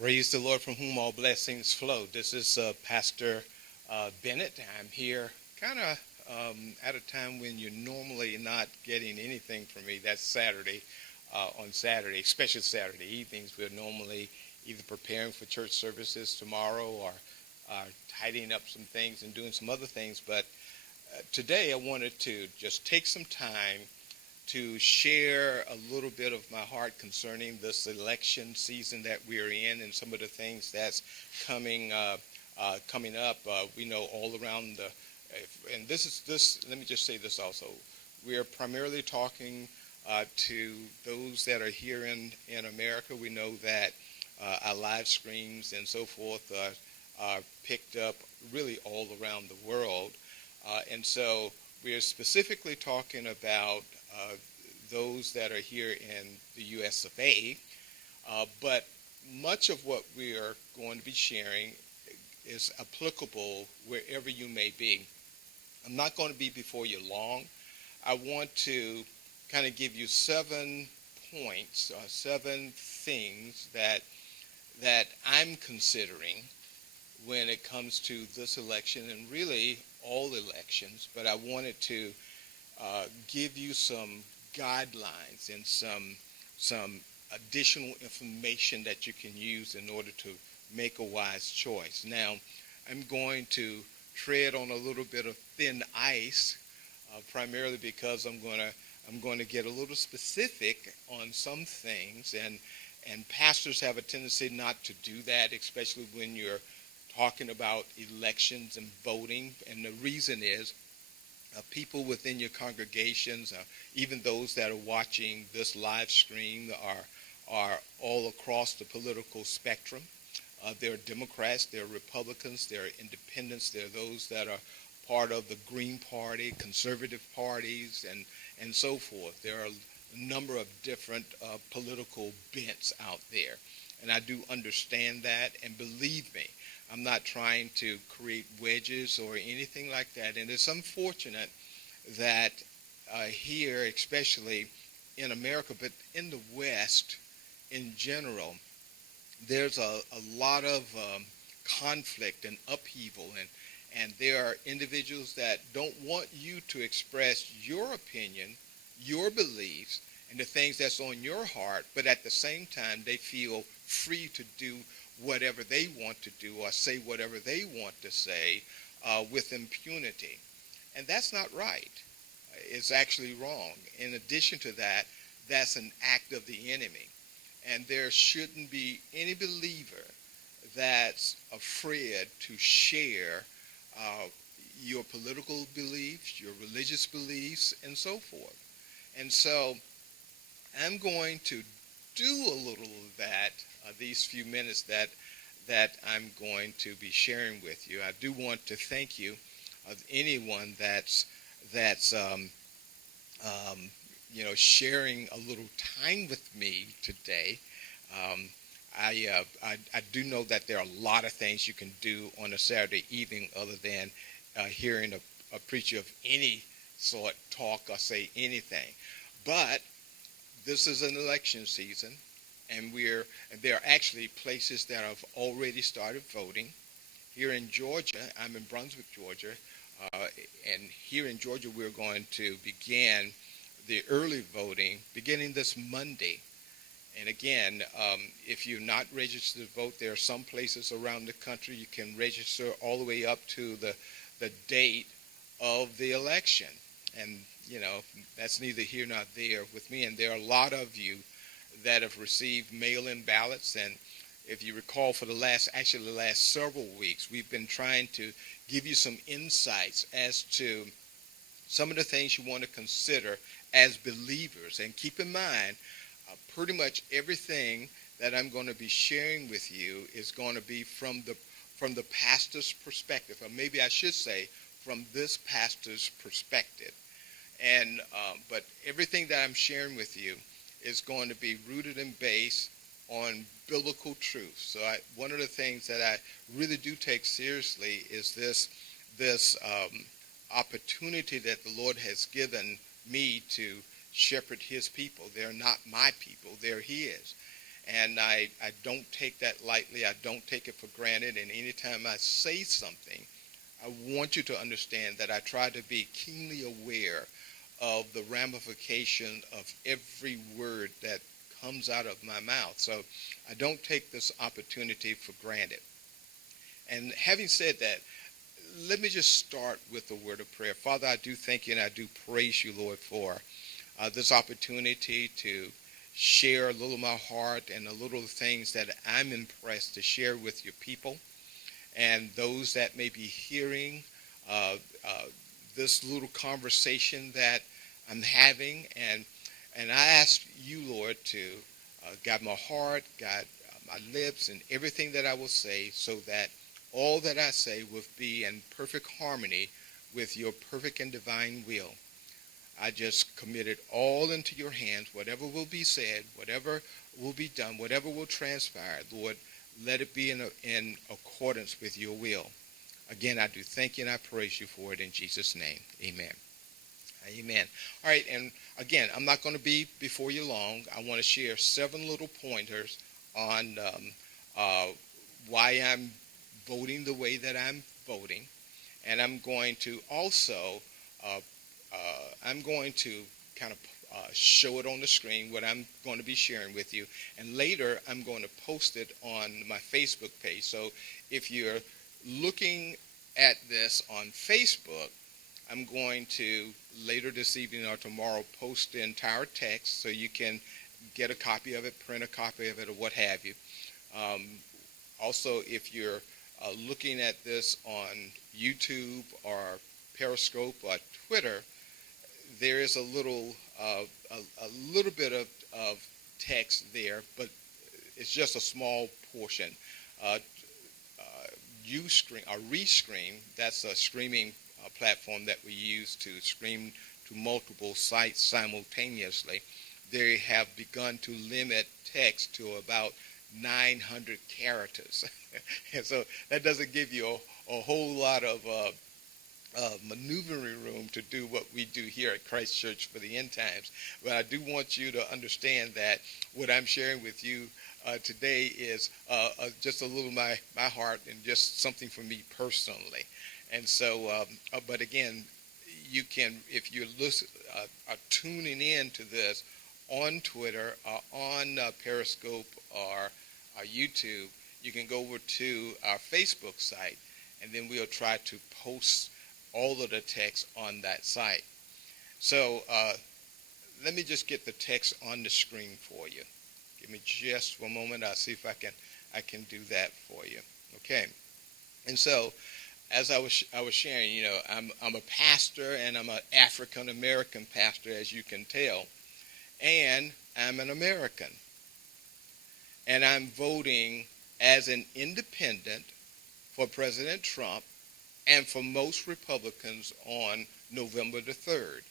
Praise the Lord, from whom all blessings flow. This is Pastor Bennett. I'm here kind of at a time when you're normally not getting anything from me. That's Saturday. On Saturday, especially Saturday evenings, we're normally either preparing for church services tomorrow or tidying up some things and doing some other things. But today I wanted to just take some time to share a little bit of my heart concerning this election season that we're in and some of the things that's coming up. We know all around and let me just say this also. We are primarily talking to those that are here in America. We know that our live streams and so forth are picked up really all around the world. And so we are specifically talking about those that are here in the U.S. of A. But much of what we are going to be sharing is applicable wherever you may be. I'm not going to be before you long. I want to kind of give you 7 points, 7 things that I'm considering when it comes to this election and really all elections. But I wanted to give you some guidelines and some additional information that you can use in order to make a wise choice. Now, I'm going to tread on a little bit of thin ice, primarily because I'm going to get a little specific on some things, and pastors have a tendency not to do that, especially when you're talking about elections and voting. And the reason is people within your congregations, even those that are watching this live stream, are all across the political spectrum. There are Democrats, there are Republicans, there are independents, there are those that are part of the Green Party, conservative parties, and so forth. There are a number of different political bents out there. And I do understand that, and believe me, I'm not trying to create wedges or anything like that. And it's unfortunate that here, especially in America, but in the West in general, there's a lot of conflict and upheaval, and there are individuals that don't want you to express your opinion, your beliefs, and the things that's on your heart, but at the same time, they feel free to do whatever they want to do or say whatever they want to say with impunity. And that's not right. It's actually wrong. In addition to that, that's an act of the enemy. And there shouldn't be any believer that's afraid to share your political beliefs, your religious beliefs, and so forth. And so I'm going to do a little of that these few minutes that I'm going to be sharing with you. I do want to thank you, anyone that's sharing a little time with me today. I do know that there are a lot of things you can do on a Saturday evening other than hearing a preacher of any sort talk or say anything. But this is an election season, and there are actually places that have already started voting. Here in Georgia, I'm in Brunswick, Georgia, and here in Georgia we're going to begin the early voting beginning this Monday. And again, if you're not registered to vote, there are some places around the country you can register all the way up to the date of the election. And, that's neither here nor there with me. And there are a lot of you that have received mail-in ballots. And if you recall, for the last several weeks, we've been trying to give you some insights as to some of the things you want to consider as believers. And keep in mind, pretty much everything that I'm going to be sharing with you is going to be from the pastor's perspective, or maybe I should say from this pastor's perspective. And but everything that I'm sharing with you is going to be rooted and based on biblical truth. So one of the things that I really do take seriously is this opportunity that the Lord has given me to shepherd his people. They're not my people, they're his. And I don't take that lightly. I don't take it for granted. And anytime I say something, I want you to understand that I try to be keenly aware of the ramification of every word that comes out of my mouth. So I don't take this opportunity for granted. And having said that, let me just start with a word of prayer. Father, I do thank you and I do praise you, Lord, for this opportunity to share a little of my heart and a little of the things that I'm impressed to share with your people and those that may be hearing this little conversation that I'm having. And I ask you, Lord, to guide my heart, guide my lips, and everything that I will say so that all that I say will be in perfect harmony with your perfect and divine will. I just commit it all into your hands. Whatever will be said, whatever will be done, whatever will transpire, Lord, let it be in accordance with your will. Again, I do thank you and I praise you for it in Jesus' name. Amen. Amen. All right, and again, I'm not going to be before you long. I want to share 7 little pointers on why I'm voting the way that I'm voting. And I'm going to also kind of show it on the screen, what I'm going to be sharing with you. And later, I'm going to post it on my Facebook page. So if you're looking at this on Facebook, I'm going to, later this evening or tomorrow, post the entire text so you can get a copy of it, print a copy of it, or what have you. Also, if you're looking at this on YouTube or Periscope or Twitter, there is a little bit of text there, but it's just a small portion. Restream, that's a streaming platform that we use to stream to multiple sites simultaneously. They have begun to limit text to about 900 characters. And so that doesn't give you a whole lot of maneuvering room to do what we do here at Christ Church for the End Times. But I do want you to understand that what I'm sharing with you today is just a little of my heart and just something for me personally. And so, but again, you can, if you're tuning in to this on Twitter, on Periscope, or YouTube, you can go over to our Facebook site, and then we'll try to post all of the text on that site. So let me just get the text on the screen for you. Give me just one moment. I'll see if I can do that for you. Okay. And so, as I was sharing, you know, I'm a pastor, and I'm an African American pastor, as you can tell, and I'm an American, and I'm voting as an independent for President Trump and for most Republicans on November the 3rd.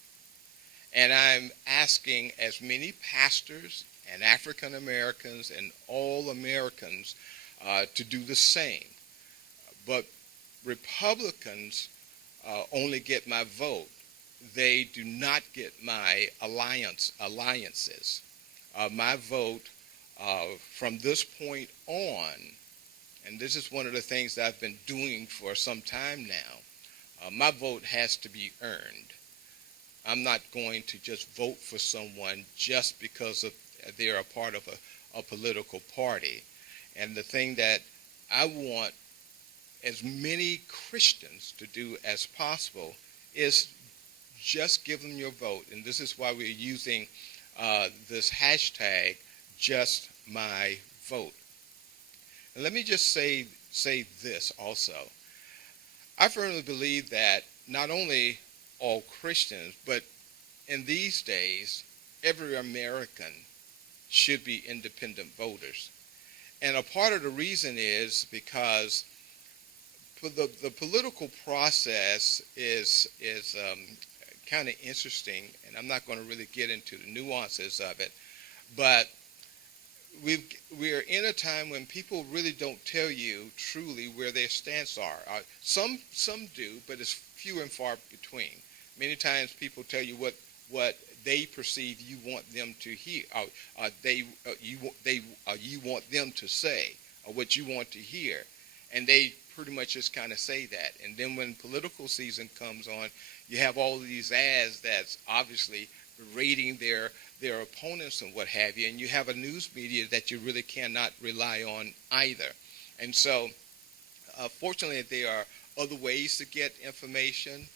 And I'm asking as many pastors and African Americans and all Americans to do the same. But Republicans only get my vote. They do not get my alliances. My vote from this point on, and this is one of the things that I've been doing for some time now, my vote has to be earned. I'm not going to just vote for someone just because they're a part of a political party. And the thing that I want as many Christians to do as possible is just give them your vote. And this is why we're using this hashtag, Just My Vote. And let me just say this also. I firmly believe that not only all Christians, but in these days, every American should be independent voters. And a part of the reason is because the political process is kind of interesting, and I'm not going to really get into the nuances of it, but we're in a time when people really don't tell you truly where their stance are. Some do, but it's few and far between. Many times people tell you what what they perceive you want them to hear, you want them to say, or what you want to hear, and they pretty much just kind of say that. And then when political season comes on, you have all of these ads that's obviously berating their opponents and what have you, and you have a news media that you really cannot rely on either. And so, fortunately, there are other ways to get information,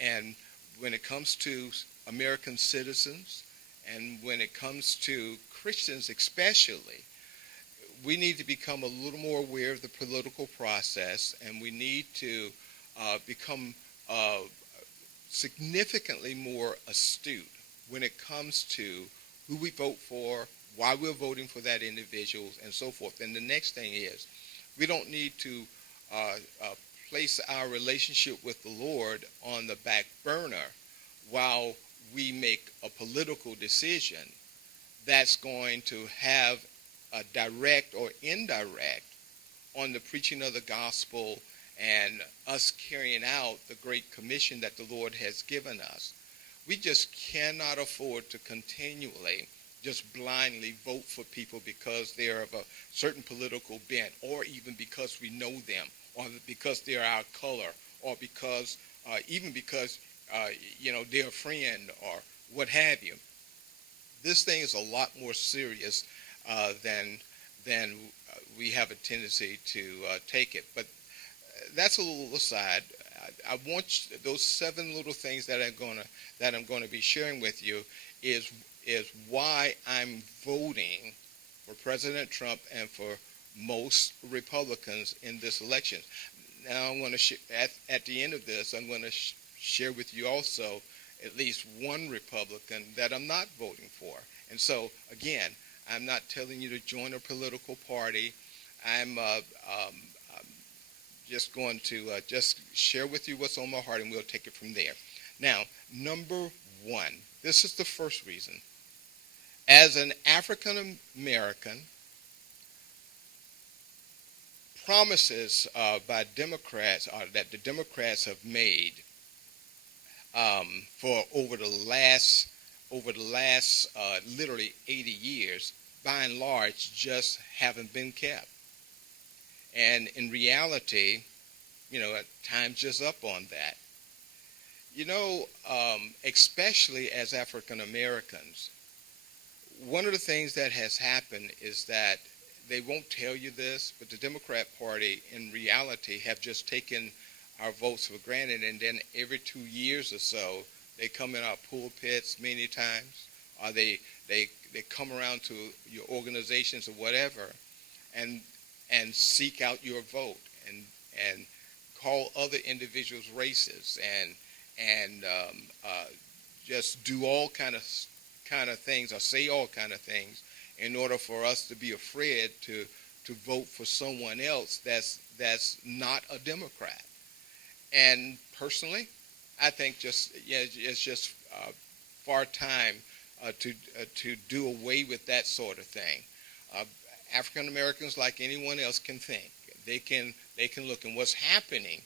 and when it comes to American citizens, and when it comes to Christians especially, we need to become a little more aware of the political process, and we need to become significantly more astute when it comes to who we vote for, why we're voting for that individual, and so forth. And the next thing is, we don't need to place our relationship with the Lord on the back burner while we make a political decision that's going to have a direct or indirect on the preaching of the gospel and us carrying out the great commission that the Lord has given us. We just cannot afford to continually just blindly vote for people because they're of a certain political bent, or even because we know them, or because they're our color, or because even because they're a friend or what have you. This thing is a lot more serious than we have a tendency to take it. But that's a little aside. I want those 7 little things that I'm going to be sharing with you is why I'm voting for President Trump and for most Republicans in this election. Now I'm going to at the end of this, I'm going to share with you also at least one Republican that I'm not voting for. And so again, I'm not telling you to join a political party. I'm just going to just share with you what's on my heart, and we'll take it from there. Now, number 1, this is the first reason. As an African American, promises by Democrats that the Democrats have made for over the last literally 80 years, by and large, just haven't been kept. And in reality, time's just up on that. Especially as African Americans, one of the things that has happened is that they won't tell you this, but the Democrat Party in reality have just taken our votes for granted, and then every 2 years or so, they come in our pulpits many times, or they come around to your organizations or whatever, and seek out your vote, and call other individuals racist, and just do all kind of things, or say all kind of things, in order for us to be afraid to vote for someone else that's not a Democrat. And personally, I think it's just far time to do away with that sort of thing. African Americans, like anyone else, can think. They can look. And what's happening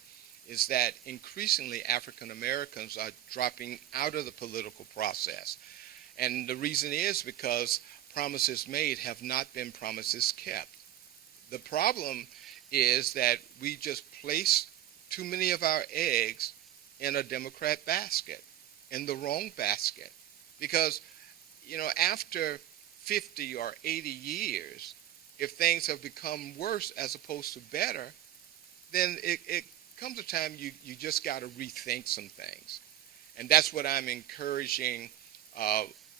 is that increasingly African Americans are dropping out of the political process. And the reason is because promises made have not been promises kept. The problem is that we just place too many of our eggs in a Democrat basket, in the wrong basket. Because, after 50 or 80 years, if things have become worse as opposed to better, then it comes a time you just got to rethink some things. And that's what I'm encouraging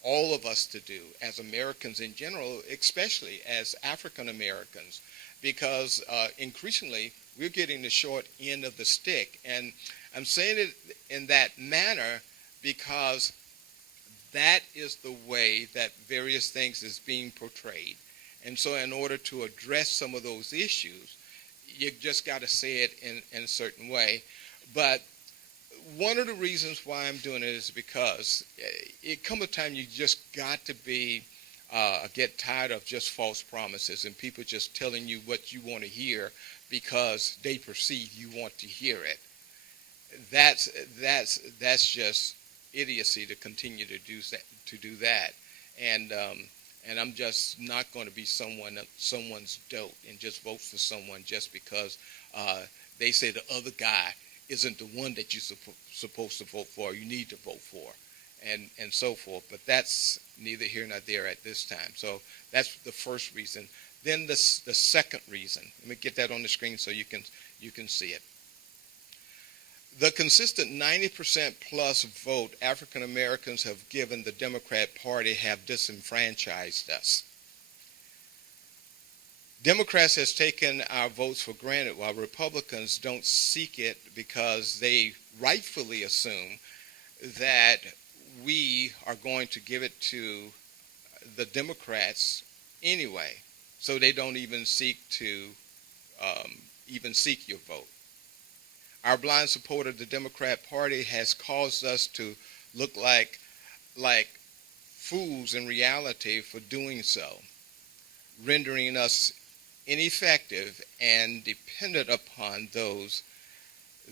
all of us to do as Americans in general, especially as African Americans, because increasingly we're getting the short end of the stick. And I'm saying it in that manner because that is the way that various things is being portrayed. And so in order to address some of those issues, you just got to say it in a certain way. But one of the reasons why I'm doing it is because it comes a time you just got to get tired of just false promises and people just telling you what you want to hear because they perceive you want to hear it. That's just idiocy to continue to do that. And I'm just not going to be someone's dope and just vote for someone just because they say the other guy isn't the one that you're supposed to vote for. You need to vote for, and so forth. But that's neither here nor there at this time. So that's the first reason. Then the second reason. Let me get that on the screen so you can see it. The consistent 90% plus vote African Americans have given the Democrat Party have disenfranchised us. Democrats has taken our votes for granted while Republicans don't seek it because they rightfully assume that we are going to give it to the Democrats anyway. So they don't even seek your vote. Our blind support of the Democrat Party has caused us to look like fools in reality for doing so, rendering us ineffective and dependent upon those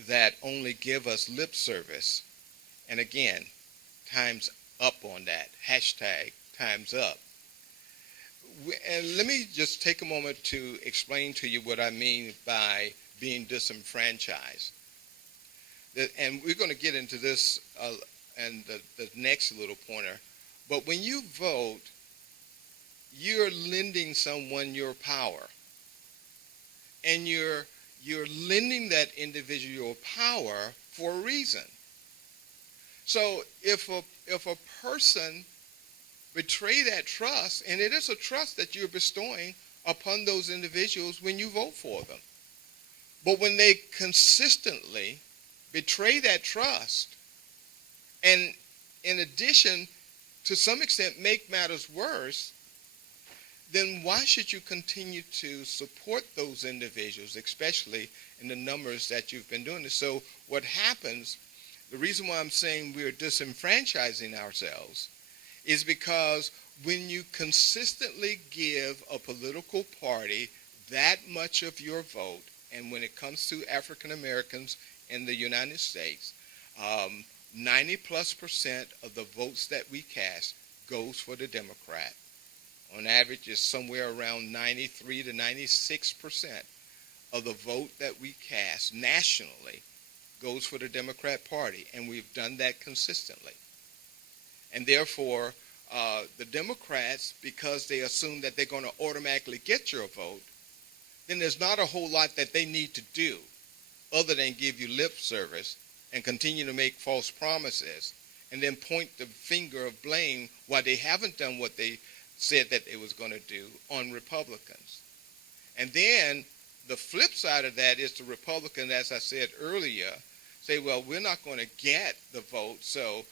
that only give us lip service. And again, time's up on that. Hashtag time's up. And let me just take a moment to explain to you what I mean by being disenfranchised. And we're going to get into this and the next little pointer. But when you vote, you're lending someone your power. And you're lending that individual your power for a reason. So if a person betray that trust, and it is a trust that you're bestowing upon those individuals when you vote for them. But when they consistently betray that trust, and in addition, to some extent, make matters worse, then why should you continue to support those individuals, especially in the numbers that you've been doing this? So what happens, the reason why I'm saying we're disenfranchising ourselves is because when you consistently give a political party that much of your vote, and when it comes to African Americans in the United States, 90+% of the votes that we cast goes for the Democrat. On average, it's somewhere around 93 to 96% of the vote that we cast nationally goes for the Democrat Party, and we've done that consistently. And therefore, the Democrats, because they assume that they're going to automatically get your vote, then there's not a whole lot that they need to do other than give you lip service and continue to make false promises and then point the finger of blame why they haven't done what they said that they was going to do on Republicans. And then the flip side of that is the Republicans, as I said earlier, say, well, we're not going to get the vote. So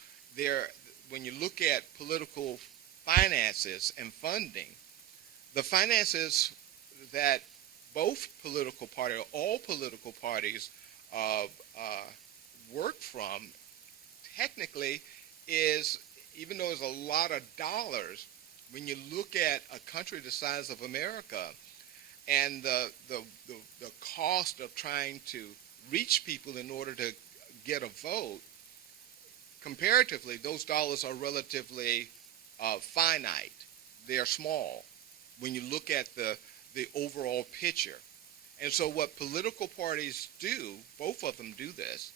when you look at political finances and funding, the finances that both political parties, or all political parties work from, technically is, even though it's a lot of dollars, when you look at a country the size of America and the cost of trying to reach people in order to get a vote, comparatively, those dollars are relatively finite. They are small when you look at the overall picture. And so what political parties do, both of them do this,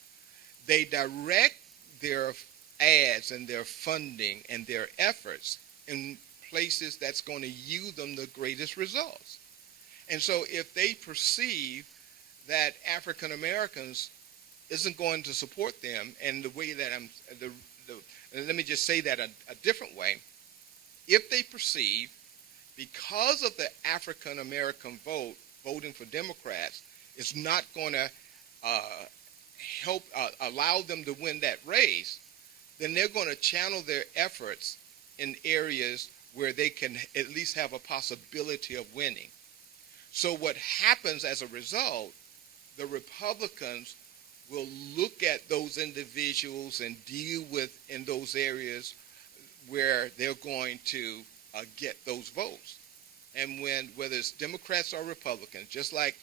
they direct their ads and their funding and their efforts in places that's going to yield them the greatest results. And so if they perceive that African Americans isn't going to support them, and the way that let me just say that a different way, if they perceive, because of the African American vote, voting for Democrats is not going to allow them to win that race, then they're going to channel their efforts in areas where they can at least have a possibility of winning. So what happens as a result, the Republicans will look at those individuals and deal with in those areas where they're going to get those votes. And whether it's Democrats or Republicans, just like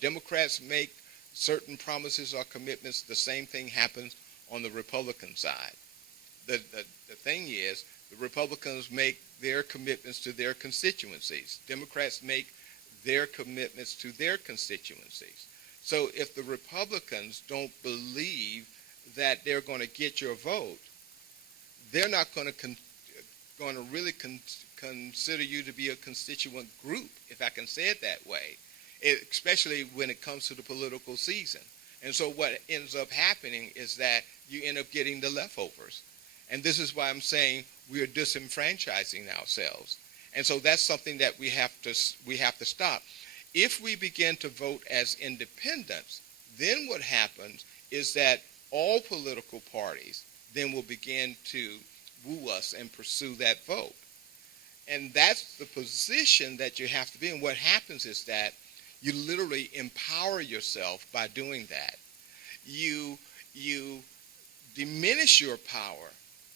Democrats make certain promises or commitments, the same thing happens on the Republican side. the thing is, the Republicans make their commitments to their constituencies. Democrats make their commitments to their constituencies. So if the Republicans don't believe that they're going to get your vote, they're not going to really consider you to be a constituent group, if I can say it that way, especially when it comes to the political season. And so what ends up happening is that you end up getting the leftovers. And this is why I'm saying we are disenfranchising ourselves. And so that's something that we have to stop. If we begin to vote as independents, then what happens is that all political parties then will begin to woo us and pursue that vote. And that's the position that you have to be in. What happens is that you literally empower yourself by doing that. You diminish your power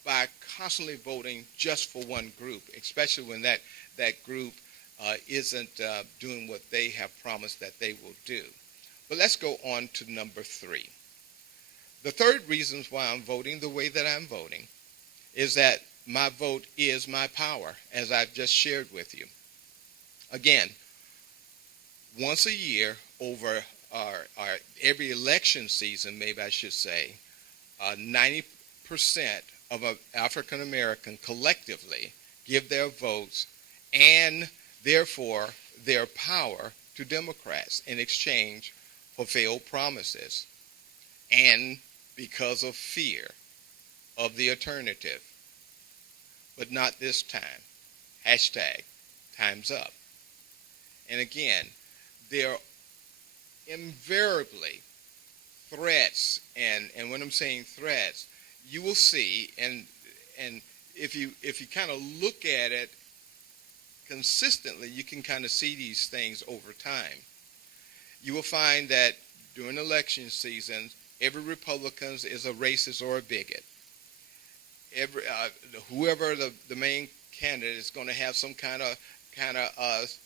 by constantly voting just for one group, especially when that group isn't doing what they have promised that they will do. But let's go on to number 3. The third reason why I'm voting the way that I'm voting is that my vote is my power, as I've just shared with you. Again, once a year over our every election season, maybe I should say, 90% of African American collectively give their votes and therefore their power to Democrats in exchange for failed promises and because of fear of the alternative. But not this time. Hashtag time's up. And again, there are invariably threats, and when I'm saying threats, you will see, and if you kind of look at it consistently, you can kind of see these things over time. You will find that during election seasons, every Republican is a racist or a bigot. Whoever the main candidate is going to have some kind of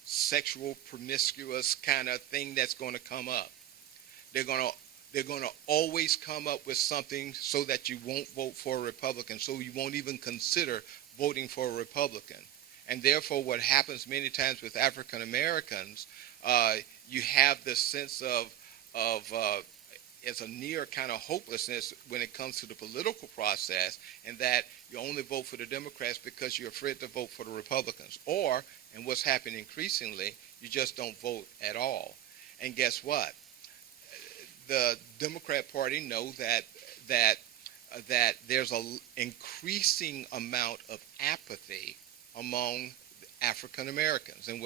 sexual promiscuous kind of thing that's going to come up. They're going to always come up with something so that you won't vote for a Republican, so you won't even consider voting for a Republican. And therefore, what happens many times with African Americans, you have this sense of it's a near kind of hopelessness when it comes to the political process, and that you only vote for the Democrats because you're afraid to vote for the Republicans. Or, and what's happening increasingly, you just don't vote at all. And guess what? The Democrat Party know that there's an increasing amount of apathy among African Americans. And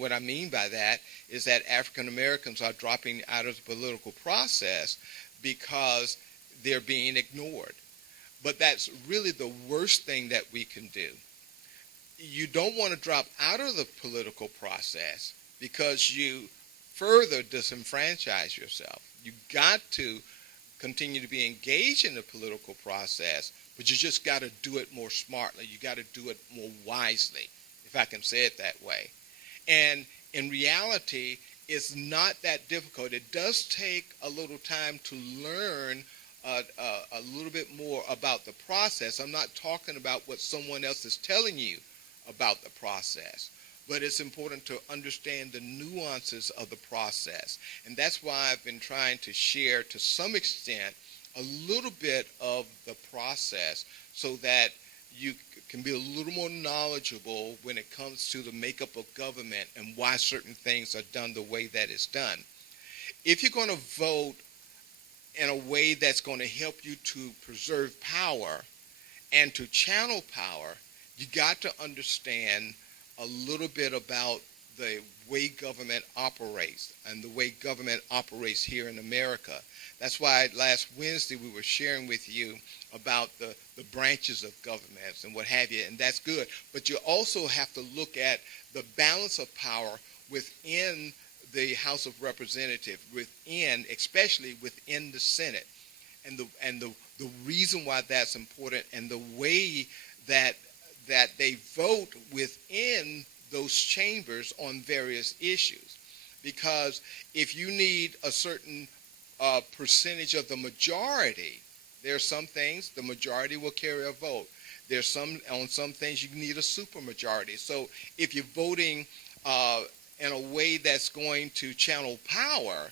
what I mean by that is that African Americans are dropping out of the political process because they're being ignored. But that's really the worst thing that we can do. You don't want to drop out of the political process because you further disenfranchise yourself. You got to continue to be engaged in the political process, but you just got to do it more smartly. You got to do it more wisely, if I can say it that way. And in reality, it's not that difficult. It does take a little time to learn a little bit more about the process. I'm not talking about what someone else is telling you about the process, but it's important to understand the nuances of the process. And that's why I've been trying to share, to some extent, a little bit of the process so that you can be a little more knowledgeable when it comes to the makeup of government and why certain things are done the way that it's done. If you're going to vote in a way that's going to help you to preserve power and to channel power, you got to understand a little bit about the way government operates and the way government operates here in America. That's why last Wednesday we were sharing with you about the branches of governments and what have you, and that's good. But you also have to look at the balance of power within the House of Representatives, especially within the Senate, and the reason why that's important, and the way that they vote within those chambers on various issues. Because if you need a certain percentage of the majority There are some things the majority will carry a vote. There's some things you need a supermajority. So if you're voting in a way that's going to channel power,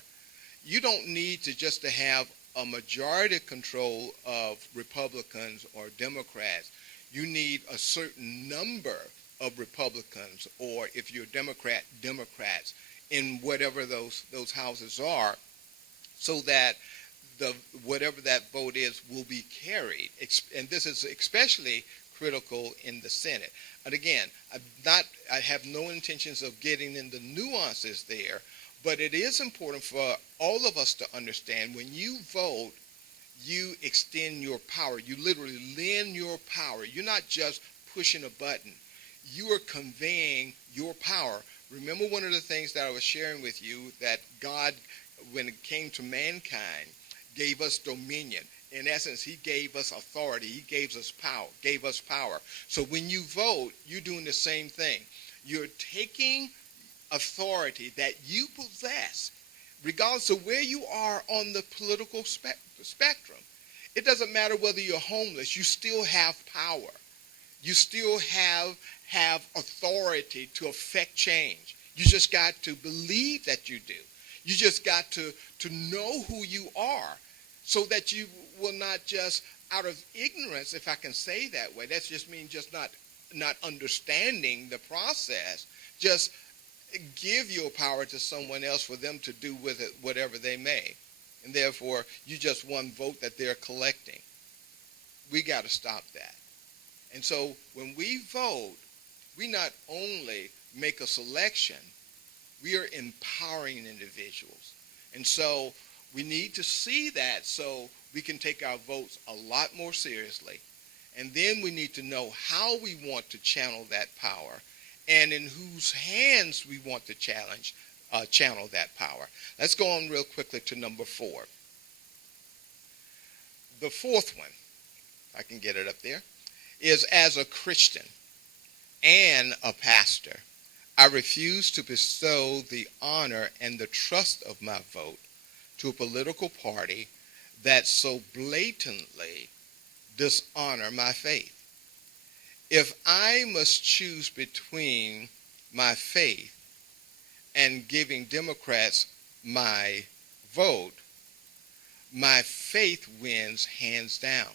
you don't need to have a majority control of Republicans or Democrats. You need a certain number of Republicans, or if you're a Democrat, Democrats in whatever those houses are, so that the whatever that vote is will be carried. And this is especially critical in the Senate. And again, I have no intentions of getting into nuances there, but it is important for all of us to understand when you vote, you extend your power. You literally lend your power. You're not just pushing a button. You are conveying your power. Remember one of the things that I was sharing with you, that God, when it came to mankind, gave us dominion. In essence, he gave us authority. He gave us power. So when you vote, you're doing the same thing. You're taking authority that you possess, regardless of where you are on the political spectrum. It doesn't matter whether you're homeless. You still have power. You still have authority to affect change. You just got to believe that you do. You just got to know who you are, so that you will not just out of ignorance, if I can say that way, that just means just not understanding the process, just give your power to someone else for them to do with it whatever they may. And therefore, you just one vote that they're collecting. We got to stop that. And so when we vote, we not only make a selection, we are empowering individuals. And so we need to see that so we can take our votes a lot more seriously. And then we need to know how we want to channel that power and in whose hands we want to channel that power. Let's go on real quickly to number 4. The fourth one, if I can get it up there, is as a Christian and a pastor, I refuse to bestow the honor and the trust of my vote to a political party that so blatantly dishonor my faith. If I must choose between my faith and giving Democrats my vote, my faith wins hands down.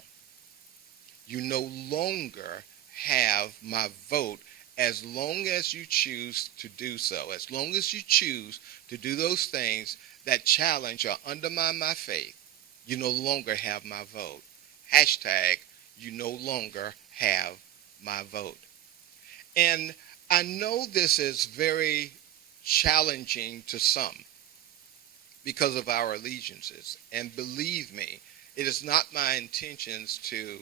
You no longer have my vote as long as you choose to do so. As long as you choose to do those things that challenge or undermine my faith, you no longer have my vote. Hashtag, you no longer have my vote. And I know this is very challenging to some because of our allegiances. And believe me, it is not my intentions to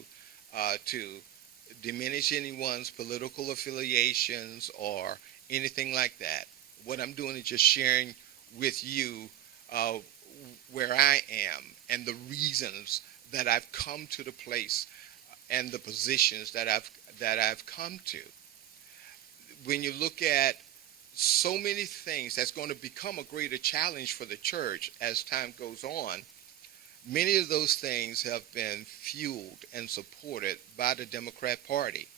diminish anyone's political affiliations or anything like that. What I'm doing is just sharing with you where I am and the reasons that I've come to the place and the positions that I've come to. When you look at so many things that's going to become a greater challenge for the church as time goes on, many of those things have been fueled and supported by the Democrat Party.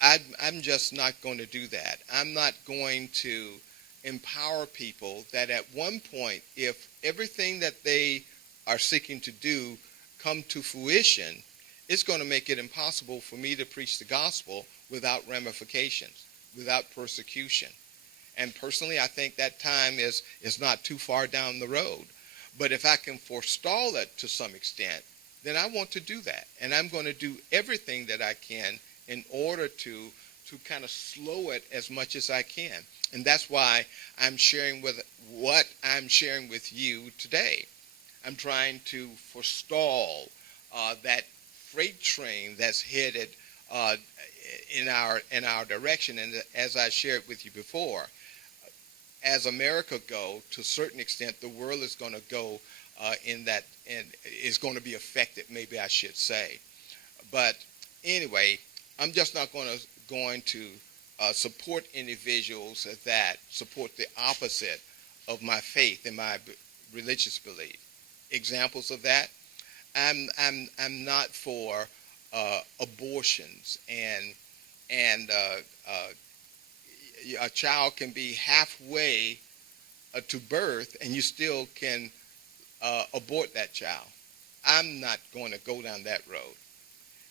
I'm just not going to do that. I'm not going to empower people that at one point, if everything that they are seeking to do come to fruition, it's going to make it impossible for me to preach the gospel without ramifications, without persecution. And personally, I think that time is not too far down the road. But if I can forestall it to some extent, then I want to do that. And I'm going to do everything that I can in order to kind of slow it as much as I can. And that's why I'm sharing what I'm sharing with you today. I'm trying to forestall that freight train that's headed in our direction. And as I shared with you before, as America go, to a certain extent, the world is going to go in that, and is going to be affected, maybe I should say. But anyway, I'm just not going to support individuals that support the opposite of my faith and my religious belief. Examples of that, I'm not for abortions and a child can be halfway to birth and you still can abort that child. I'm not going to go down that road.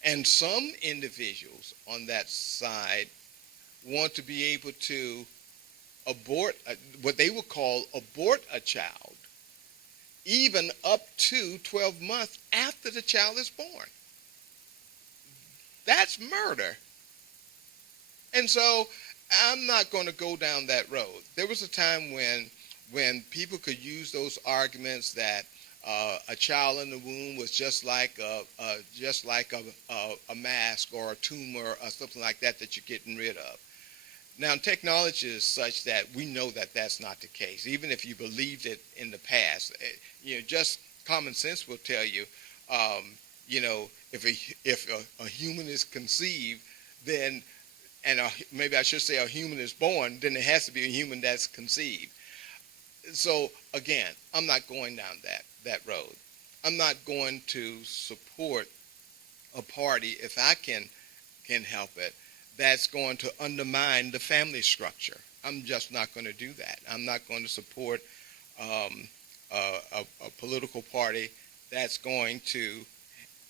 And some individuals on that side want to be able to abort what they would call abort a child even up to 12 months after the child is born. That's murder. And so I'm not going to go down that road. There was a time when people could use those arguments that a child in the womb was just like a mask or a tumor or something like that that you're getting rid of. Now, technology is such that we know that that's not the case. Even if you believed it in the past, just common sense will tell you, if a human is conceived, then maybe I should say a human is born, then it has to be a human that's conceived. So again, I'm not going down that road. I'm not going to support a party if I can help it that's going to undermine the family structure. I'm just not going to do that. I'm not going to support a political party that's going to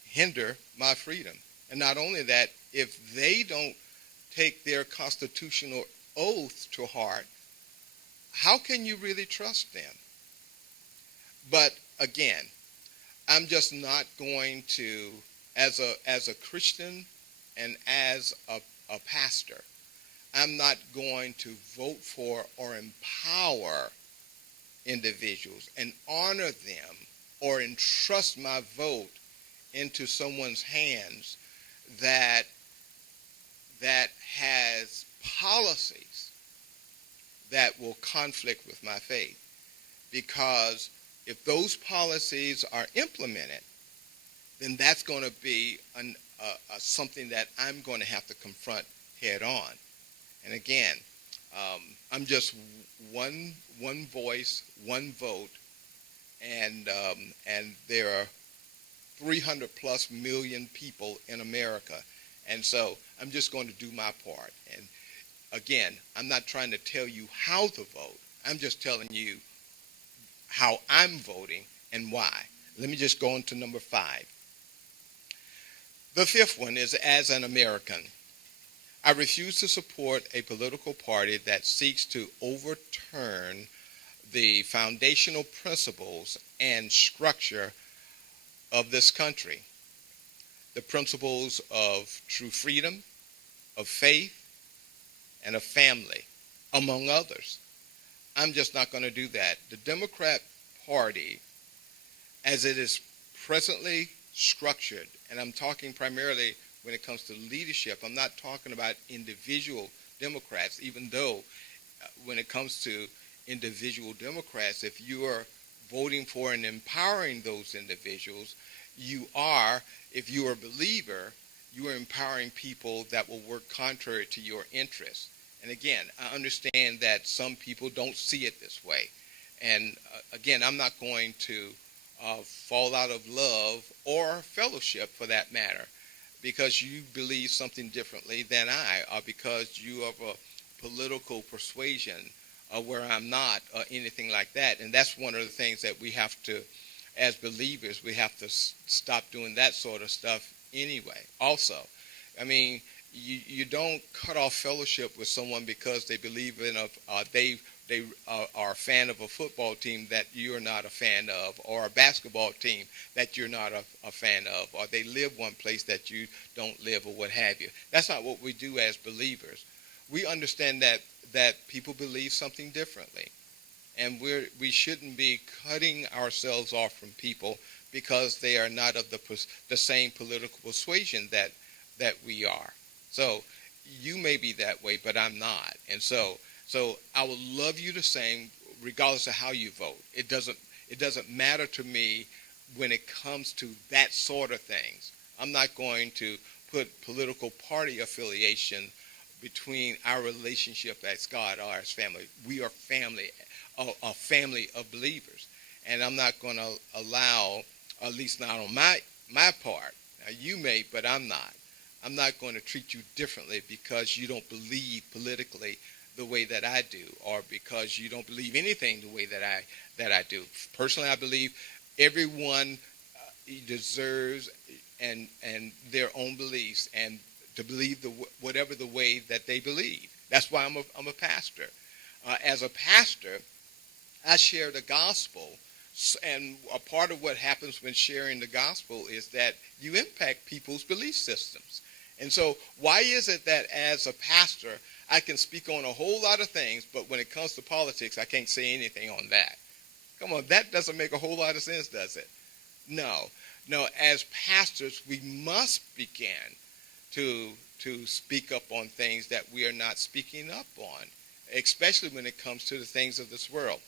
hinder my freedom. And not only that, if they don't take their constitutional oath to heart, how can you really trust them? But again, I'm just not going to, as a Christian and as a pastor, I'm not going to vote for or empower individuals and honor them or entrust my vote into someone's hands that has policies that will conflict with my faith. Because if those policies are implemented, then that's going to be something that I'm going to have to confront head on. And again, I'm just one voice, one vote, and there are 300 plus million people in America. And so I'm just going to do my part. And again, I'm not trying to tell you how to vote. I'm just telling you how I'm voting and why. Let me just go on to number 5. The 5th one is, as an American, I refuse to support a political party that seeks to overturn the foundational principles and structure of this country. The principles of true freedom, of faith, and of family, among others. I'm just not going to do that. The Democrat Party, as it is presently structured, and I'm talking primarily when it comes to leadership, I'm not talking about individual Democrats, even though when it comes to individual Democrats, if you are voting for and empowering those individuals, you are, if you are a believer, you are empowering people that will work contrary to your interests. And again, I understand that some people don't see it this way. And again, I'm not going to fall out of love or fellowship for that matter because you believe something differently than I, or because you have a political persuasion where I'm not, or anything like that. And that's one of the things that we have to, as believers, we have to stop doing that sort of stuff anyway. Also, I mean, you don't cut off fellowship with someone because they believe in they are a fan of a football team that you're not a fan of, or a basketball team that you're not a fan of, or they live one place that you don't live, or what have you. That's not what we do as believers. We understand that people believe something differently, and we shouldn't be cutting ourselves off from people because they are not of the same political persuasion that we are. So you may be that way, but I'm not. And so I would love you the same, regardless of how you vote. It doesn't matter to me when it comes to that sort of things. I'm not going to put political party affiliation between our relationship as God or as family. We are family, a family of believers. And I'm not going to allow at least not on my part. Now, you may, but I'm not. I'm not going to treat you differently because you don't believe politically the way that I do, or because you don't believe anything the way that I do. Personally, I believe everyone deserves and their own beliefs, and to believe whatever the way that they believe. That's why I'm a pastor. As a pastor, I share the gospel, and a part of what happens when sharing the gospel is that you impact people's belief systems. And so why is it that as a pastor, I can speak on a whole lot of things, but when it comes to politics, I can't say anything on that? Come on, that doesn't make a whole lot of sense, does it? No. No, as pastors, we must begin to speak up on things that we are not speaking up on, especially when it comes to the things of this world.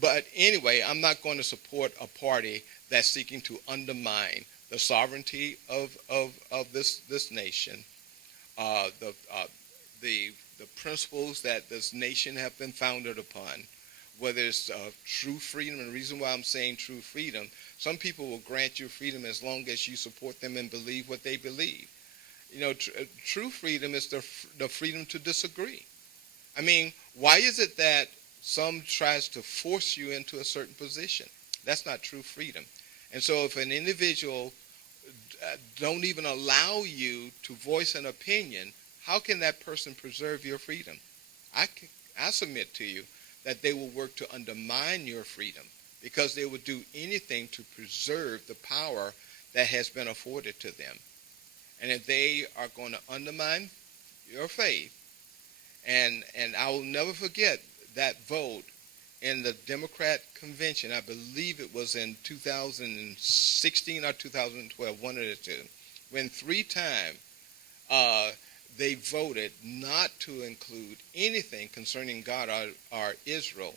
But anyway, I'm not going to support a party that's seeking to undermine the sovereignty of this nation, the principles that this nation have been founded upon, whether it's true freedom. And the reason why I'm saying true freedom, some people will grant you freedom as long as you support them and believe what they believe. You know, true freedom is the freedom to disagree. I mean, why is it that some tries to force you into a certain position? That's not true freedom. And so if an individual don't even allow you to voice an opinion, how can that person preserve your freedom? I submit to you that they will work to undermine your freedom, because they would do anything to preserve the power that has been afforded to them. And if they are going to undermine your faith, and I will never forget that vote in the Democrat convention, I believe it was in 2016 or 2012, one of the two, when 3 times they voted not to include anything concerning God or Israel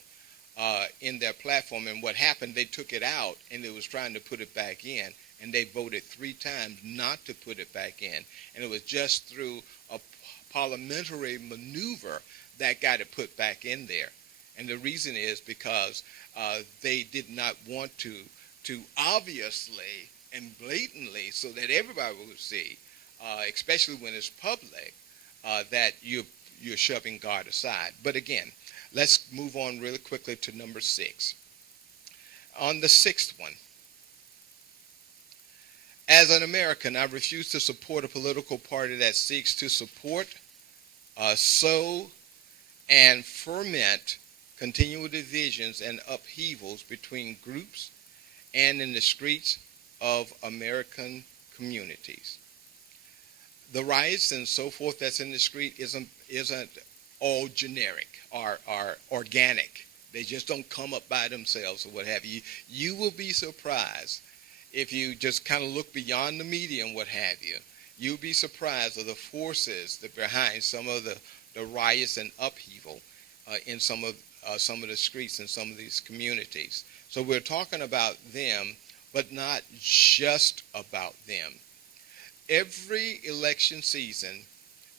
in their platform. And what happened, they took it out, and they was trying to put it back in, and they voted 3 times not to put it back in. And it was just through a parliamentary maneuver that got it put back in there. And the reason is because they did not want to obviously and blatantly, so that everybody would see, especially when it's public, that you're shoving God aside. But again, let's move on really quickly to number 6. On the 6th one, as an American, I refuse to support a political party that seeks to support, sow, and ferment continual divisions and upheavals between groups and in the streets of American communities. The riots and so forth that's in the street isn't all generic or organic. They just don't come up by themselves or what have you. You will be surprised if you just kind of look beyond the media and what have you. You'll be surprised of the forces that behind some of the riots and upheaval in some of the streets in some of these communities. So we're talking about them, but not just about them. Every election season,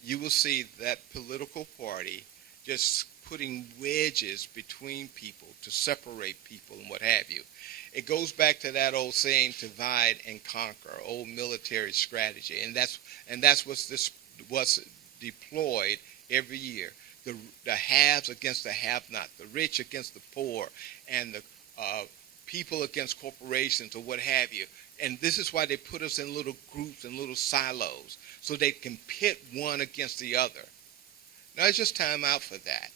you will see that political party just putting wedges between people to separate people and what have you. It goes back to that old saying, divide and conquer, old military strategy, and that's what's deployed every year. The haves against the have-not, the rich against the poor, and the people against corporations or what have you. And this is why they put us in little groups and little silos, so they can pit one against the other. Now, it's just time out for that.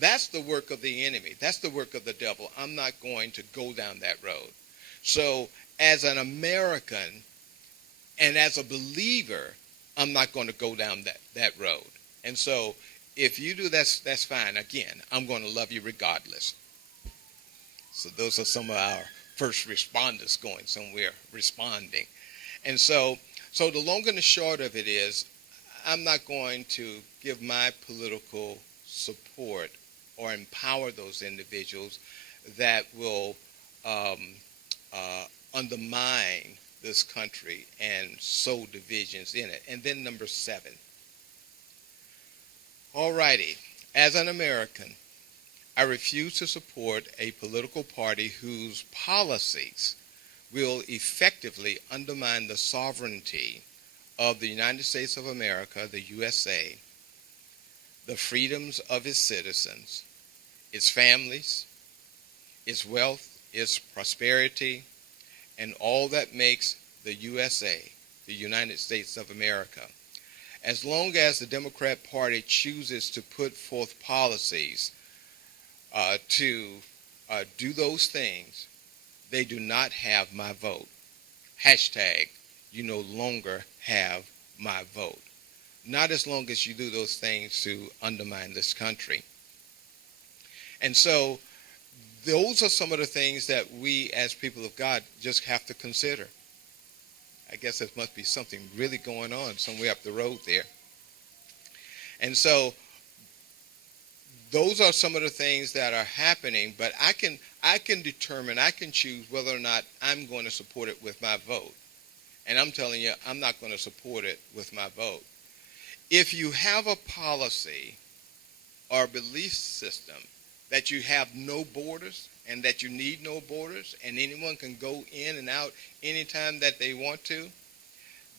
That's the work of the enemy. That's the work of the devil. I'm not going to go down that road. So as an American and as a believer, I'm not going to go down that road. And so if you do, that's fine. Again, I'm going to love you regardless. So those are some of our first responders going somewhere, responding. And so the long and the short of it is, I'm not going to give my political support or empower those individuals that will undermine this country and sow divisions in it. And then number 7. All righty. As an American, I refuse to support a political party whose policies will effectively undermine the sovereignty of the United States of America, the USA, the freedoms of its citizens, its families, its wealth, its prosperity, and all that makes the USA, the United States of America. As long as the Democrat Party chooses to put forth policies to do those things, they do not have my vote. Hashtag, you no longer have my vote. Not as long as you do those things to undermine this country. And so those are some of the things that we as people of God just have to consider. I guess there must be something really going on somewhere up the road there. And so those are some of the things that are happening, but I can determine, I can choose whether or not I'm going to support it with my vote. And I'm telling you, I'm not going to support it with my vote. If you have a policy or belief system that you have no borders and that you need no borders and anyone can go in and out anytime that they want to,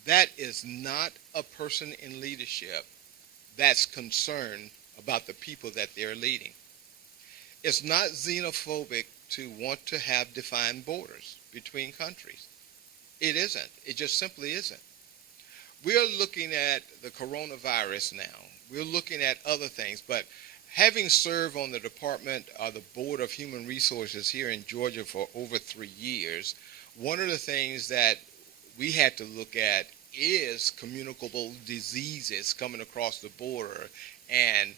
that is not a person in leadership that's concerned about the people that they're leading. It's not xenophobic to want to have defined borders between countries. It isn't. It just simply isn't. We're looking at the coronavirus now. We're looking at other things. But having served on the Department of the Board of Human Resources here in Georgia for over 3 years, one of the things that we had to look at is communicable diseases coming across the border and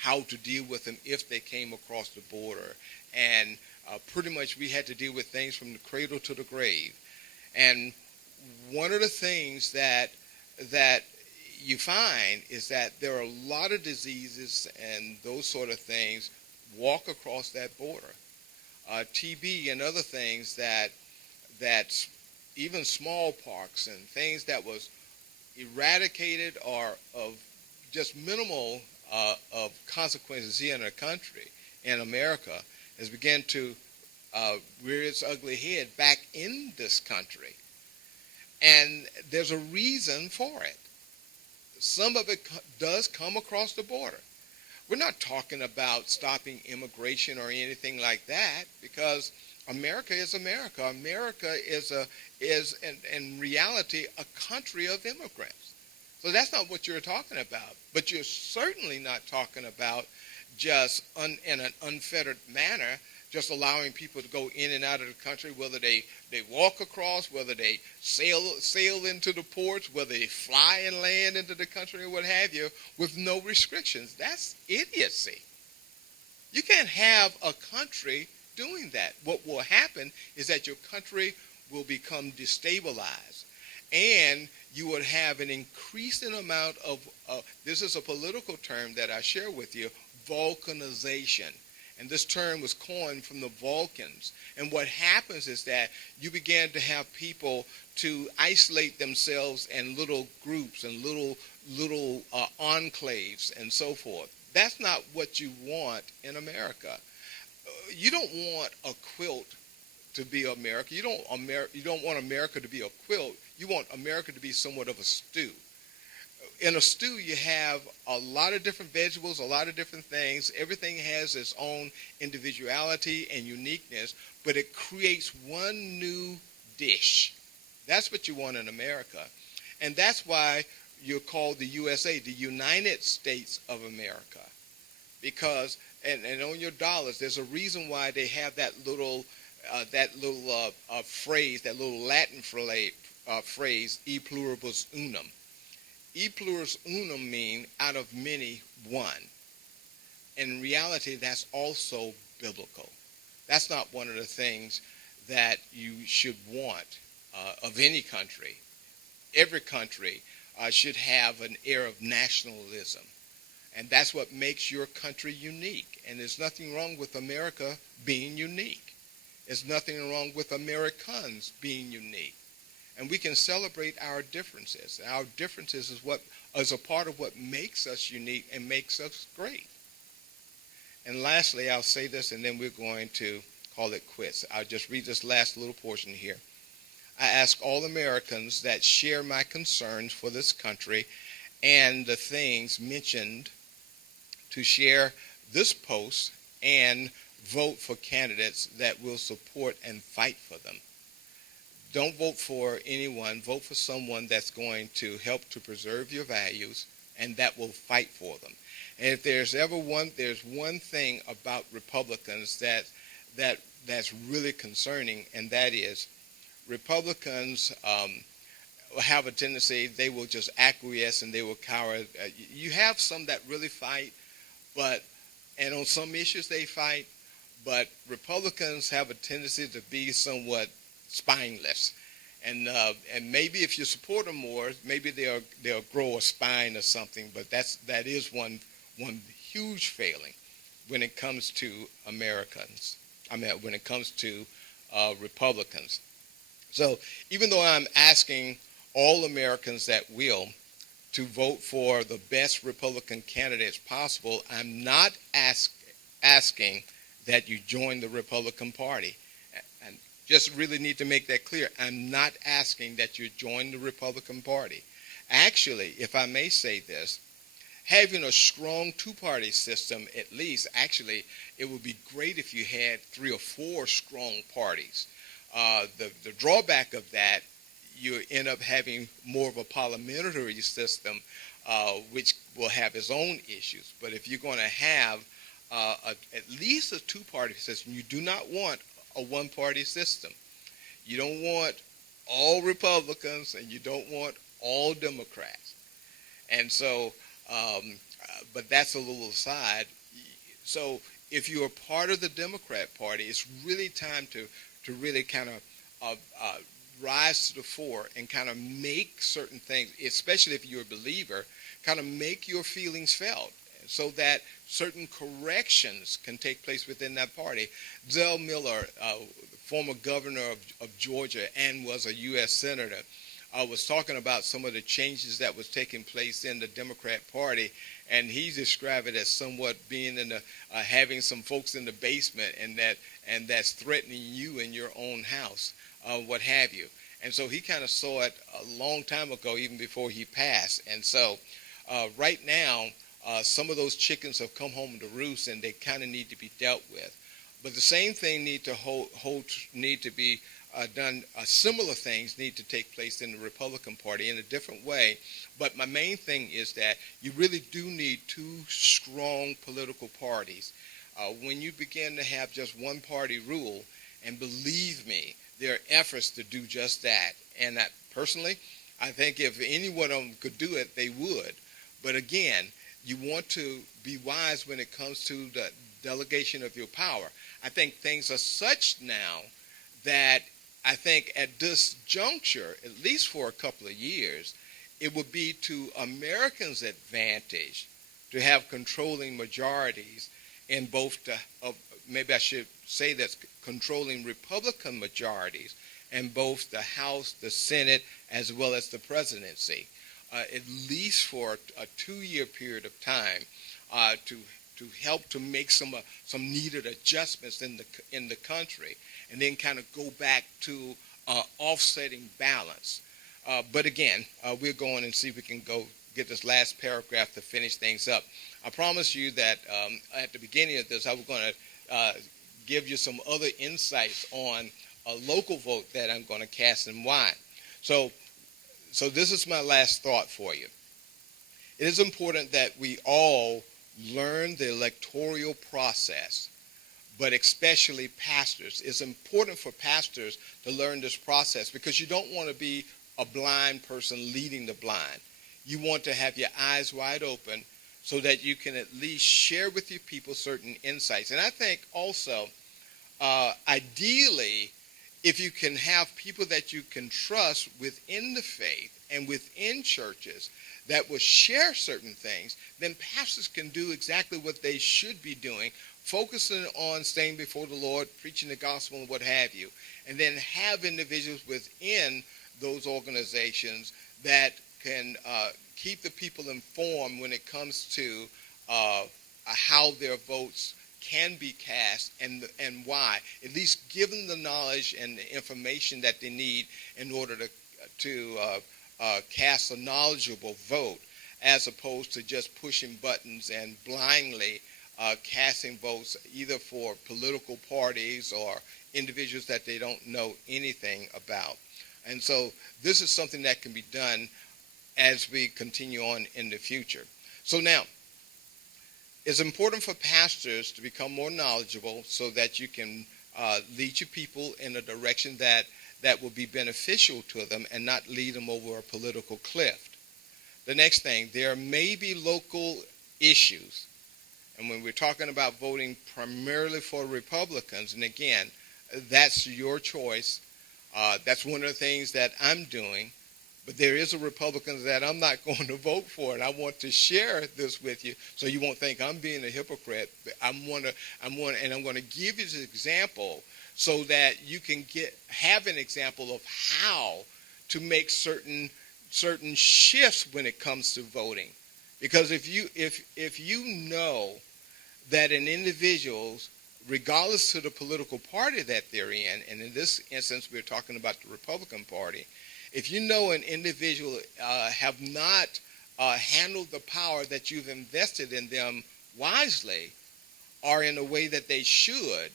how to deal with them if they came across the border. And pretty much we had to deal with things from the cradle to the grave. And one of the things that you find is that there are a lot of diseases and those sort of things walk across that border. TB and other things that even smallpox and things that was eradicated or of just minimal of consequences here in our country, in America, has begun to rear its ugly head back in this country. And there's a reason for it. Some of it does come across the border. We're not talking about stopping immigration or anything like that, because America is America. America is in reality a country of immigrants. So that's not what you're talking about. But you're certainly not talking about just in an unfettered manner, just allowing people to go in and out of the country, whether they walk across, whether they sail into the ports, whether they fly and land into the country or what have you, with no restrictions. That's idiocy. You can't have a country doing that. What will happen is that your country will become destabilized, and you would have an increasing amount of, this is a political term that I share with you, volcanization. And this term was coined from the Vulcans. And what happens is that you began to have people to isolate themselves in little groups and little enclaves and so forth. That's not what you want in America. You don't want a quilt to be America. You don't want America to be a quilt. You want America to be somewhat of a stew. In a stew, you have a lot of different vegetables, a lot of different things. Everything has its own individuality and uniqueness, but it creates one new dish. That's what you want in America. And that's why you're called the USA, the United States of America. Because, and on your dollars, there's a reason why they have that little phrase, that little Latin phrase, e pluribus unum. E pluribus unum mean out of many, one. In reality, that's also biblical. That's not one of the things that you should want of any country. Every country should have an air of nationalism. And that's what makes your country unique. And there's nothing wrong with America being unique. There's nothing wrong with Americans being unique. And we can celebrate our differences. Our differences is a part of what makes us unique and makes us great. And lastly, I'll say this, and then we're going to call it quits. I'll just read this last little portion here. I ask all Americans that share my concerns for this country and the things mentioned to share this post and vote for candidates that will support and fight for them. Don't vote for anyone. Vote for someone that's going to help to preserve your values and that will fight for them. And if there's one thing about Republicans that's really concerning, and that is Republicans have a tendency, they will just acquiesce and they will cower. You have some that really fight, and on some issues they fight, but Republicans have a tendency to be somewhat spineless. And maybe if you support them more, maybe they'll grow a spine or something. But that is one huge failing when it comes to Americans. When it comes to Republicans. So even though I'm asking all Americans that will to vote for the best Republican candidates possible, I'm not asking that you join the Republican Party. And just really need to make that clear. I'm not asking that you join the Republican Party. Actually, if I may say this, having a strong two-party system, at least, actually, it would be great if you had 3 or 4 strong parties. The drawback of that, you end up having more of a parliamentary system, which will have its own issues. But if you're going to have at least a two-party system, you do not want a one-party system. You don't want all Republicans and you don't want all Democrats. And so, but that's a little aside. So if you're part of the Democrat Party, it's really time to really kind of rise to the fore and kind of make certain things, especially if you're a believer, kind of make your feelings felt so that certain corrections can take place within that party. Zell Miller, former governor of Georgia and was a U.S. senator, was talking about some of the changes that was taking place in the Democrat Party, and he described it as somewhat being in having some folks in the basement, and that's threatening you in your own house, what have you. And so he kind of saw it a long time ago, even before he passed. And so right now, some of those chickens have come home to roost, and they kind of need to be dealt with. But the same thing need to be done. Similar things need to take place in the Republican Party in a different way. But my main thing is that you really do need 2 strong political parties. When you begin to have just one party rule, and believe me, there are efforts to do just that. And personally, I think if any one of them could do it, they would. But again, you want to be wise when it comes to the delegation of your power. I think things are such now that I think at this juncture, at least for a couple of years, it would be to Americans' advantage to have controlling majorities in both maybe I should say that's controlling Republican majorities in both the House, the Senate, as well as the presidency, at least for a 2-year period of time, to help to make some needed adjustments in the country, and then kind of go back to offsetting balance. But again, we're going and see if we can go get this last paragraph to finish things up. I promise you that at the beginning of this, I was going to give you some other insights on a local vote that I'm going to cast and why. So this is my last thought for you. It is important that we all learn the electoral process, but especially pastors. It's important for pastors to learn this process because you don't want to be a blind person leading the blind. You want to have your eyes wide open so that you can at least share with your people certain insights. And I think also, ideally, if you can have people that you can trust within the faith and within churches that will share certain things, then pastors can do exactly what they should be doing, focusing on staying before the Lord, preaching the gospel and what have you, and then have individuals within those organizations that can keep the people informed when it comes to how their votes can be cast and why. At least give them the knowledge and the information that they need in order to cast a knowledgeable vote, as opposed to just pushing buttons and blindly casting votes either for political parties or individuals that they don't know anything about. And so this is something that can be done as we continue on in the future. So now, it's important for pastors to become more knowledgeable so that you can lead your people in a direction that will be beneficial to them and not lead them over a political cliff. The next thing, there may be local issues. And when we're talking about voting primarily for Republicans, and again, that's your choice. That's one of the things that I'm doing. But there is a Republican that I'm not going to vote for, and I want to share this with you so you won't think I'm being a hypocrite. I'm going to give you this example so that you can have an example of how to make certain shifts when it comes to voting. Because if you know that an individual, regardless of the political party that they're in, and in this instance we're talking about the Republican Party, if you know an individual have not handled the power that you've invested in them wisely or in a way that they should,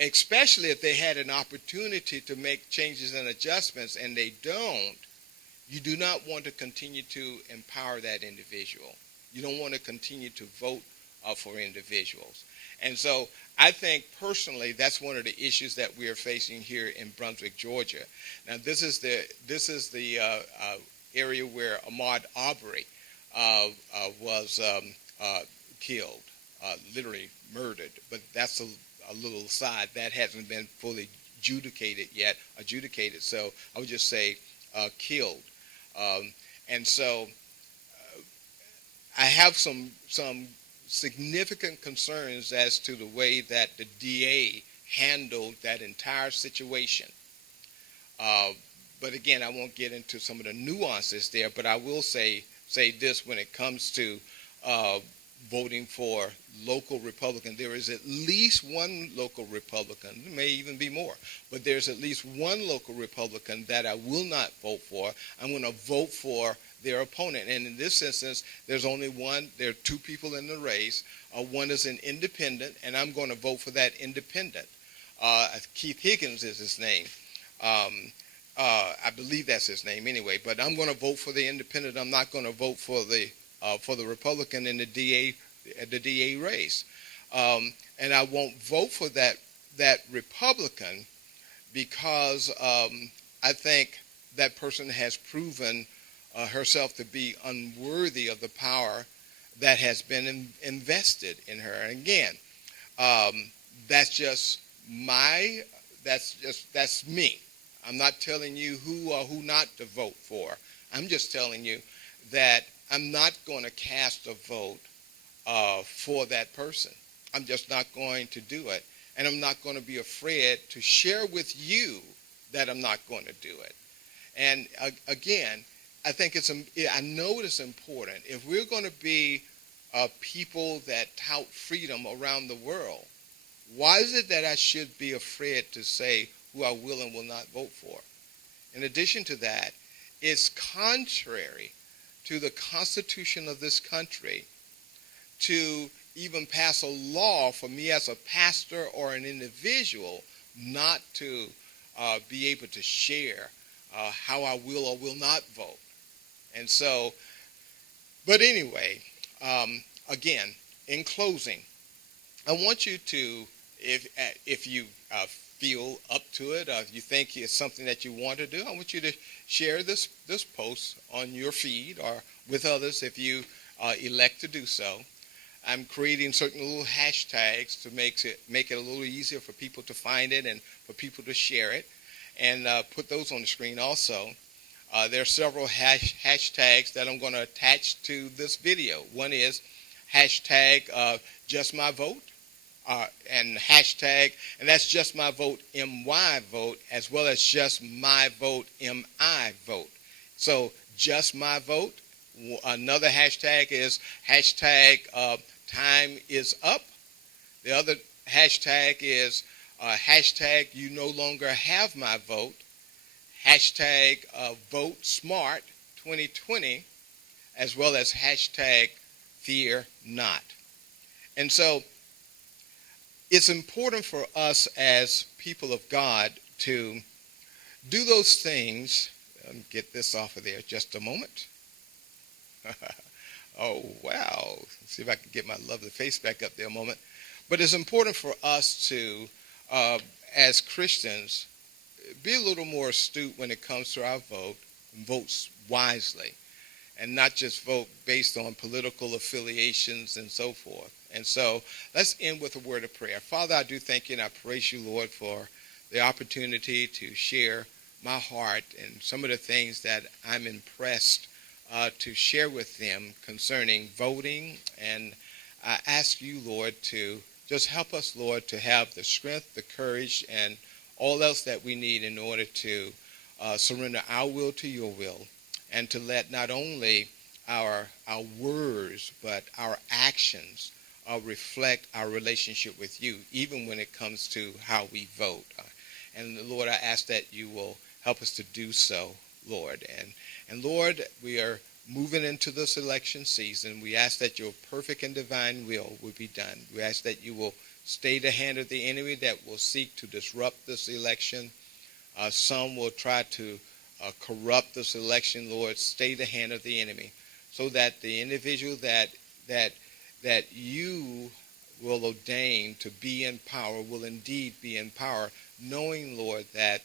especially if they had an opportunity to make changes and adjustments and they don't, you do not want to continue to empower that individual. You don't want to continue to vote for individuals. And so I think personally that's one of the issues that we are facing here in Brunswick, Georgia. Now this is the area where Ahmaud Arbery was killed, literally murdered. But that's a little aside. That hasn't been fully adjudicated yet. So I would just say killed. And so I have some significant concerns as to the way that the DA handled that entire situation. But again, I won't get into some of the nuances there, but I will say this when it comes to voting for local Republican. There is at least one local Republican, there may even be more, but there's at least one local Republican that I will not vote for. I'm going to vote for their opponent. And in this instance, there's only one. There are two people in the race. One is an independent, and I'm going to vote for that independent. Keith Higgins is his name. I believe that's his name anyway. But I'm going to vote for the independent. I'm not going to vote for the Republican in the DA race. And I won't vote for that Republican because I think that person has proven herself to be unworthy of the power that has been invested in her. And again, that's just that's me. I'm not telling you who or who not to vote for. I'm just telling you that I'm not going to cast a vote for that person. I'm just not going to do it. And I'm not going to be afraid to share with you that I'm not going to do it. And again, I know it's important. If we're going to be people that tout freedom around the world, why is it that I should be afraid to say who I will and will not vote for? In addition to that, it's contrary to the Constitution of this country to even pass a law for me as a pastor or an individual not to be able to share how I will or will not vote. And so, but anyway, again, in closing, I want you to, if you feel up to it, or if you think it's something that you want to do, I want you to share this post on your feed or with others if you elect to do so. I'm creating certain little hashtags to make it a little easier for people to find it and for people to share it, and put those on the screen also. There are several hashtags that I'm going to attach to this video. One is hashtag just my vote, and hashtag, and that's just my vote, MY vote, as well as just my vote, MI vote. So just my vote. Another hashtag is hashtag time is up. The other hashtag is hashtag you no longer have my vote, hashtag vote smart 2020, as well as hashtag fear not. And so it's important for us as people of God to do those things. Let me get this off of there just a moment. Oh, wow. Let's see if I can get my lovely face back up there a moment. But it's important for us to, as Christians, be a little more astute when it comes to our vote, and vote wisely, and not just vote based on political affiliations and so forth. And so let's end with a word of prayer. Father, I do thank you and I praise you, Lord, for the opportunity to share my heart and some of the things that I'm impressed to share with them concerning voting. And I ask you, Lord, to just help us, Lord, to have the strength, the courage, and all else that we need in order to surrender our will to your will, and to let not only our words but our actions reflect our relationship with you, even when it comes to how we vote. And Lord, I ask that you will help us to do so, Lord. And Lord, we are moving into this election season. We ask that your perfect and divine will be done. We ask that you will stay the hand of the enemy that will seek to disrupt this election. Some will try to corrupt this election, Lord. Stay the hand of the enemy, so that the individual that you will ordain to be in power will indeed be in power, knowing, Lord, that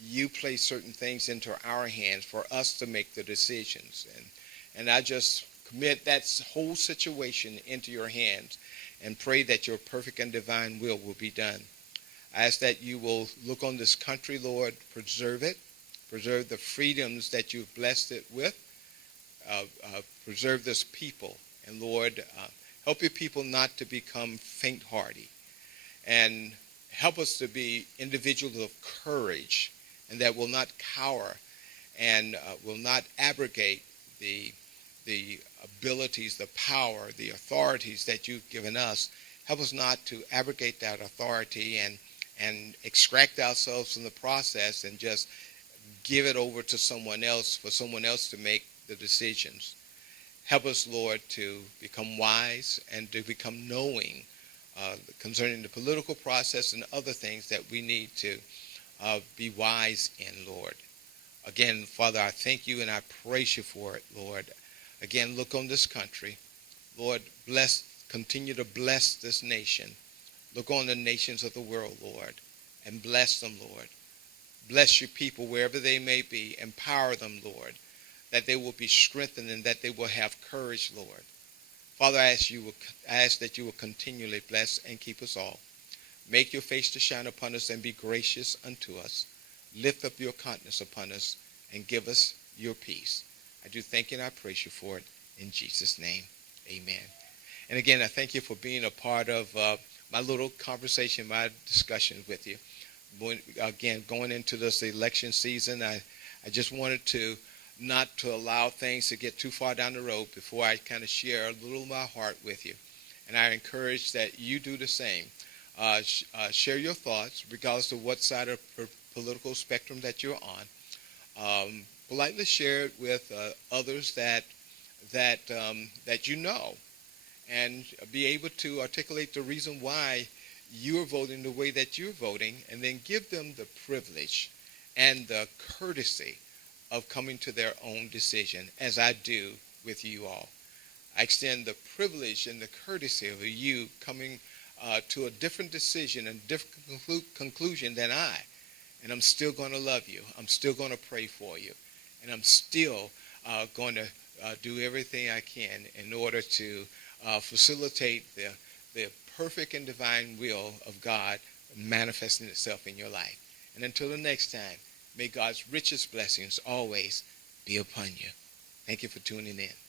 you place certain things into our hands for us to make the decisions. And I just commit that whole situation into your hands and pray that your perfect and divine will be done. I ask that you will look on this country, Lord, preserve it, preserve the freedoms that you've blessed it with, preserve this people. And Lord, help your people not to become faint-hearted, and help us to be individuals of courage and that will not cower and will not abrogate the abilities, the power, the authorities that you've given us. Help us not to abrogate that authority and extract ourselves from the process and just give it over to someone else for someone else to make the decisions. Help us, Lord, to become wise and to become knowing concerning the political process and other things that we need to be wise in, Lord. Again, Father, I thank you and I praise you for it, Lord. Again, look on this country. Lord, continue to bless this nation. Look on the nations of the world, Lord, and bless them, Lord. Bless your people wherever they may be. Empower them, Lord, that they will be strengthened and that they will have courage, Lord. Father, I ask that you will continually bless and keep us all. Make your face to shine upon us and be gracious unto us. Lift up your countenance upon us and give us your peace. I do thank you and I praise you for it. In Jesus' name, amen. And again, I thank you for being a part of my little conversation, my discussion with you. Going into this election season, I just wanted to not to allow things to get too far down the road before I kind of share a little of my heart with you. And I encourage that you do the same. Share your thoughts, regardless of what side of the political spectrum that you're on. Politely share it with others that you know, and be able to articulate the reason why you're voting the way that you're voting, and then give them the privilege and the courtesy of coming to their own decision, as I do with you all. I extend the privilege and the courtesy of you coming to a different decision and different conclusion than I. And I'm still going to love you. I'm still going to pray for you. And I'm still going to do everything I can in order to facilitate the perfect and divine will of God manifesting itself in your life. And until the next time, may God's richest blessings always be upon you. Thank you for tuning in.